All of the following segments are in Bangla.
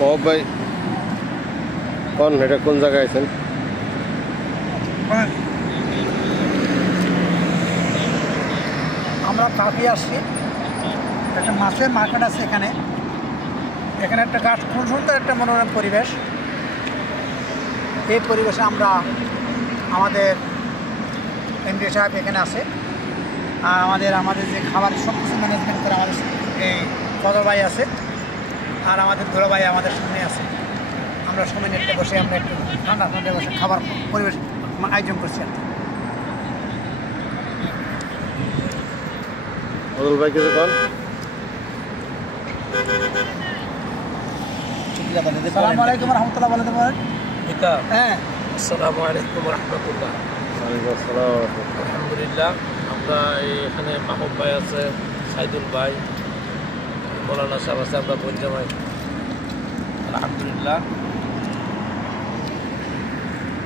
মহব ভাই কোন এটা কোন জায়গায় আছেন? আমরা কাকি আসছি, একটা মাছের মার্কেট আছে এখানে। এখানে একটা গাছ, খুব সুন্দর একটা মনোরম পরিবেশ। এই পরিবেশে আমরা আমাদের এমডি সাহেব এখানে আছে, আর আমাদের যে খাবার সব কিছু ম্যানেজমেন্ট করে আমাদের এই ফজল ভাই আছে, আর আমাদের ধুলো ভাই আমাদের সামনে আছে। আমরা সময় নেটে বসে আমরা একটু ঠান্ডা ঠান্ডা বসে খাবার পরিবেশ আয়োজন করছি আর কি। ফজল ভাই কিছু কোন? আসসালামু আলাইকুম রহমতুল্লাহ বলতে পারেন। হ্যাঁ, আসসালামু আলাইকুম রহমতুল্লাহ। ওয়ালাইকুম আসসালাম। আলহামদুলিল্লাহ, আমরা এখানে মাহবুব ভাই আছে, সাইদুল ভাই, মৌলানা সাহেব আছে, আমরা বঞ্জামাই। আলহামদুলিল্লাহ,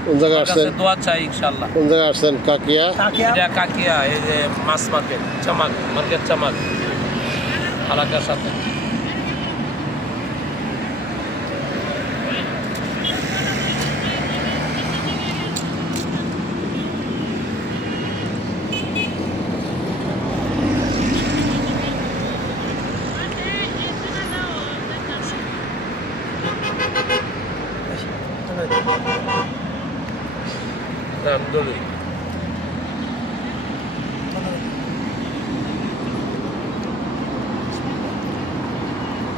কোন জায়গায় আসছেন? দোয়া চাই ইনশাল্লাহ। কোন জায়গায় আসছেন? কাকিয়া। এটা কাকিয়া, এই যে মাছ মার্কেট, চামাক মার্কেট, চামাক এলাকার সাথে। alhamdulillah.